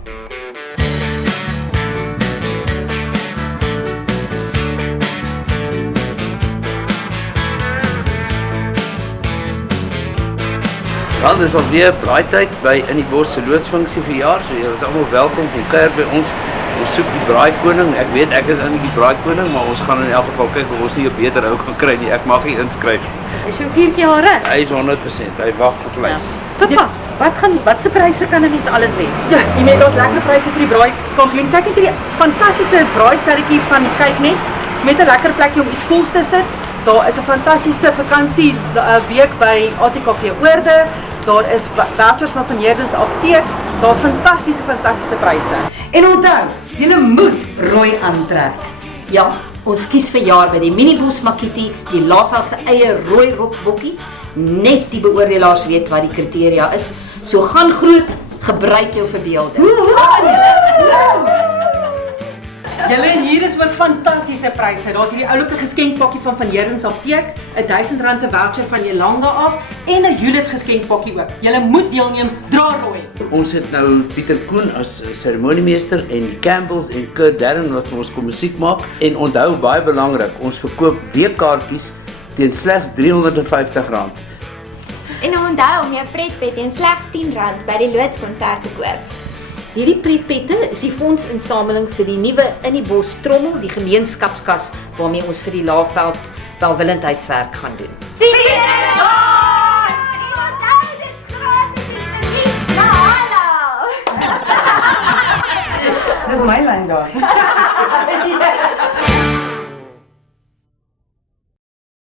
Wel, dis alweer braaityd by In die Bos se loodsfunksie verjaar. So julle is almal welkom om kuier by ons. Ons soek die braaikoning. Ek weet ek is eintlik die braaikoning, maar ons gaan in elk geval kyk of ons nie 'n beter ou kan kry nie. Ek mag nie inskryf. Is jou 4 jaar reg? Hy is 100%. Hy wag vir vleis. Papa, wat se pryse kan 'n mens alles wen? Ja, jy weet ons lekker pryse vir die braai kampioen. Kyk net hierdie fantastiese braaistelletjie van kyk net met 'n lekker plekjie om iets koels te sit. Daar is 'n fantastiese vakansie week by ATKV Oorde. Daar is vouchers van Heerdens apteek. Daar's fantastiese pryse. En onthou, julle moet rooi aantrek. Ja, ons kies vir jaar by die Minibos Makiti, die Laagveld se eie rooi rokbokkie. Net die beoordelaars weet wat die kriteria is. So gaan groot, gebruik jou verbeelding. Julle en hier is ook fantastiese pryse. Daar's hierdie oulike geskenkpakkie van Heerdens apteek, R1000 se voucher van Jelanga af en 'n Julits geskenkpakkie ook. Julle moet deelneem, dra rooi. Ons het nou Pieter Koen as seremoniemeester en die Campbells en Kurt Darren wat vir ons kom musiek maak. En onthou, baie belangrik, ons verkoop weekkaartjies teen slegs R350. En onthou om jou pretpet teen slegs R10 by die loodskonsert te koop. Hierdie pretpette is die fondsinsameling vir die nuwe In die Bos trommel, die gemeenskapskas waarmee ons vir die Laagveld welwillendheidswerk gaan doen. Sien